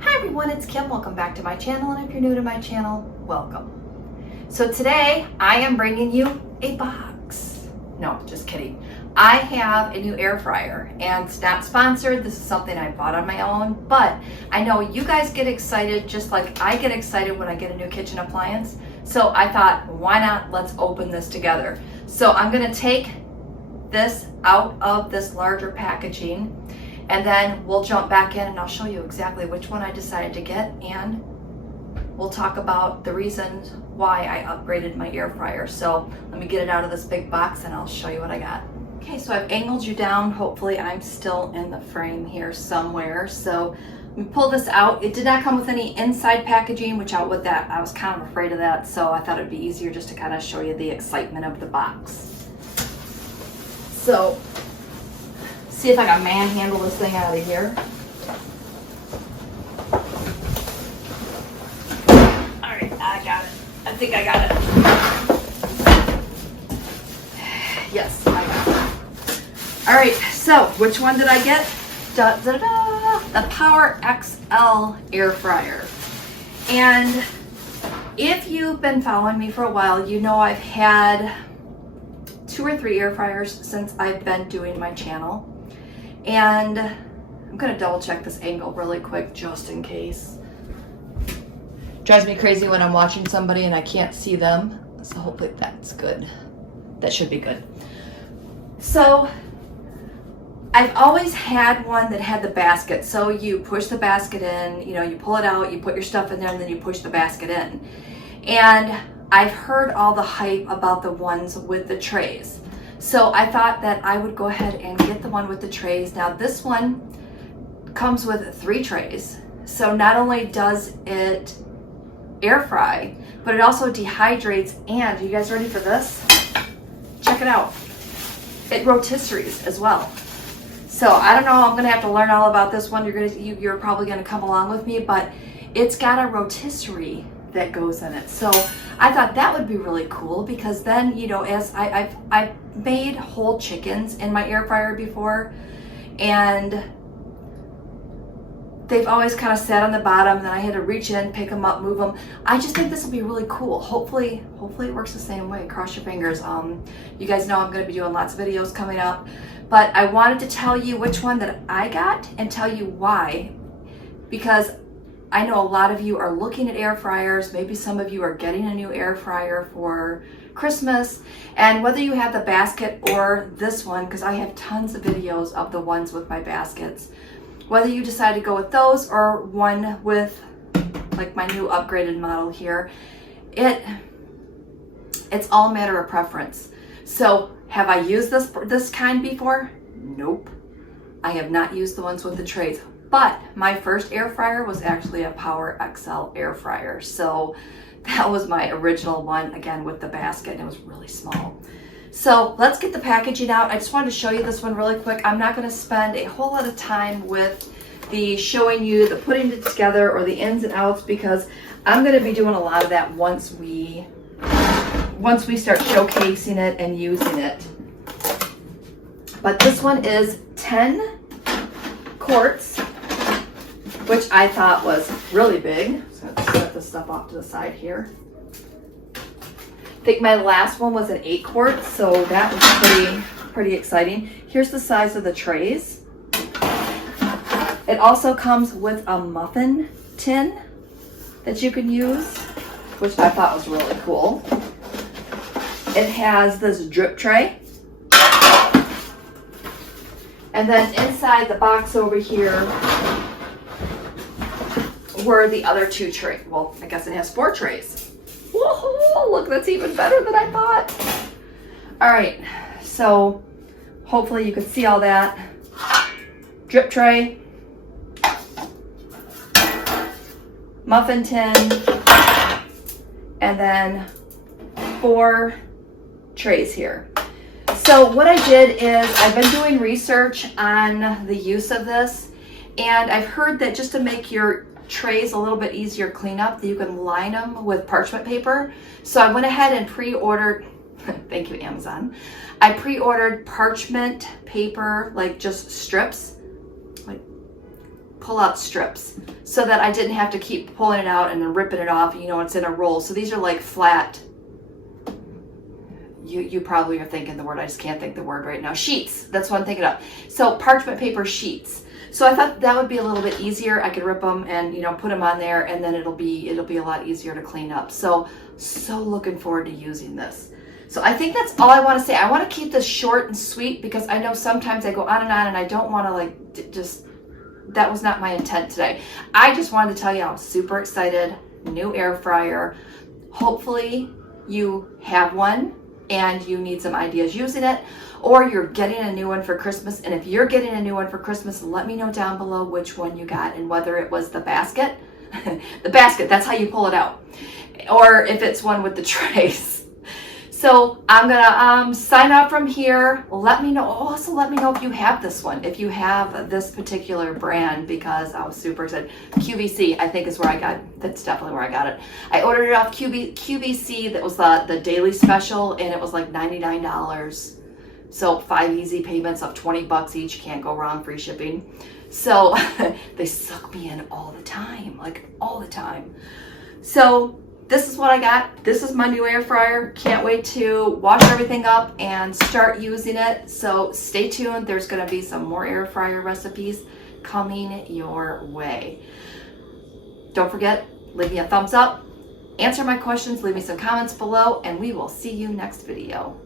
Hi everyone, it's Kim. Welcome back to my channel, and if you're new to my channel, welcome. So today I am bringing you a box. No, just kidding. I have a new air fryer, and it's not sponsored. This is something I bought on my own, but I know you guys get excited just like I get excited when I get a new kitchen appliance. So I thought, why not? Let's open this together. So I'm gonna take this out of this larger packaging, and then we'll jump back in and I'll show you exactly which one I decided to get, and we'll talk about the reasons why I upgraded my air fryer. So let me get it out of this big box and I'll show you what I got. Okay, so I've angled you down. Hopefully I'm still in the frame here somewhere. So let me pull this out. It did not come with any inside packaging, which out with that, I was kind of afraid of that. So I thought it'd be easier just to kind of show you the excitement of the box. So see if I can manhandle this thing out of here. All right, I got it. I think I got it. Yes, I got it. All right, so which one did I get? Da, da, da, the Power XL air fryer. And if you've been following me for a while, you know I've had 2 or 3 air fryers since I've been doing my channel. And I'm gonna double check this angle really quick just in case. Drives me crazy when I'm watching somebody and I can't see them. So hopefully that's good. That should be good. So I've always had one that had the basket. So you push the basket in, you know, you pull it out, you put your stuff in there, and then you push the basket in. And I've heard all the hype about the ones with the trays. So I thought that I would go ahead and get the one with the trays. Now this one comes with 3 trays. So not only does it air fry, but it also dehydrates. And you guys ready for this? Check it out. It rotisseries as well. So I don't know, I'm gonna have to learn all about this one. You're probably gonna come along with me, but it's got a rotisserie that goes in it. So I thought that would be really cool, because then, you know, as I've made whole chickens in my air fryer before, and they've always kind of sat on the bottom, and then I had to reach in, pick them up, move them. I just think this will be really cool. Hopefully it works the same way. Cross your fingers. You guys know I'm going to be doing lots of videos coming up, but I wanted to tell you which one that I got and tell you why, because I know a lot of you are looking at air fryers. Maybe some of you are getting a new air fryer for Christmas, and whether you have the basket or this one, because I have tons of videos of the ones with my baskets, whether you decide to go with those or one with like my new upgraded model here, it's all a matter of preference. So have I used this kind before? Nope. I have not used the ones with the trays. But my first air fryer was actually a Power XL air fryer. So that was my original one, again with the basket, and it was really small. So let's get the packaging out. I just wanted to show you this one really quick. I'm not going to spend a whole lot of time with the showing you the putting it together or the ins and outs, because I'm going to be doing a lot of that once we start showcasing it and using it. But this one is 10 quarts, which I thought was really big. So let's set this stuff off to the side here. I think my last one was an 8 quart, so that was pretty exciting. Here's the size of the trays. It also comes with a muffin tin that you can use, which I thought was really cool. It has this drip tray. And then inside the box over here were the other 2 trays. Well, I guess it has 4 trays. Whoa, look, that's even better than I thought. All right, so hopefully you can see all that. Drip tray, muffin tin, and then 4 trays here. So what I did is I've been doing research on the use of this, and I've heard that just to make your trays a little bit easier cleanup, that you can line them with parchment paper. So I went ahead and pre-ordered, thank you Amazon, I pre-ordered parchment paper, like just strips, like pull-out strips so that I didn't have to keep pulling it out and then ripping it off. You know, it's in a roll. So these are like flat. You probably are thinking the word, I just can't think the word right now. Sheets, that's what I'm thinking of. So parchment paper sheets. So I thought that would be a little bit easier. I could rip them and, you know, put them on there, and then it'll be a lot easier to clean up. So looking forward to using this. So I think that's all I want to say. I want to keep this short and sweet because I know sometimes I go on and I don't want to like just, that was not my intent today. I just wanted to tell you I'm super excited. New air fryer. Hopefully you have one and you need some ideas using it, or you're getting a new one for Christmas. And if you're getting a new one for Christmas, let me know down below which one you got and whether it was the basket. The basket, that's how you pull it out. Or if it's one with the trays. So I'm gonna sign off from here. Let me know, also let me know if you have this one, if you have this particular brand, because I was super excited. QVC, I think is where I got, that's definitely where I got it. I ordered it off QVC, that was the daily special, and it was like $99. So 5 easy payments of $20 each, can't go wrong, free shipping. So they suck me in all the time, like all the time. So this is what I got. This is my new air fryer. Can't wait to wash everything up and start using it. So stay tuned. There's going to be some more air fryer recipes coming your way. Don't forget, leave me a thumbs up, answer my questions, leave me some comments below, and we will see you next video.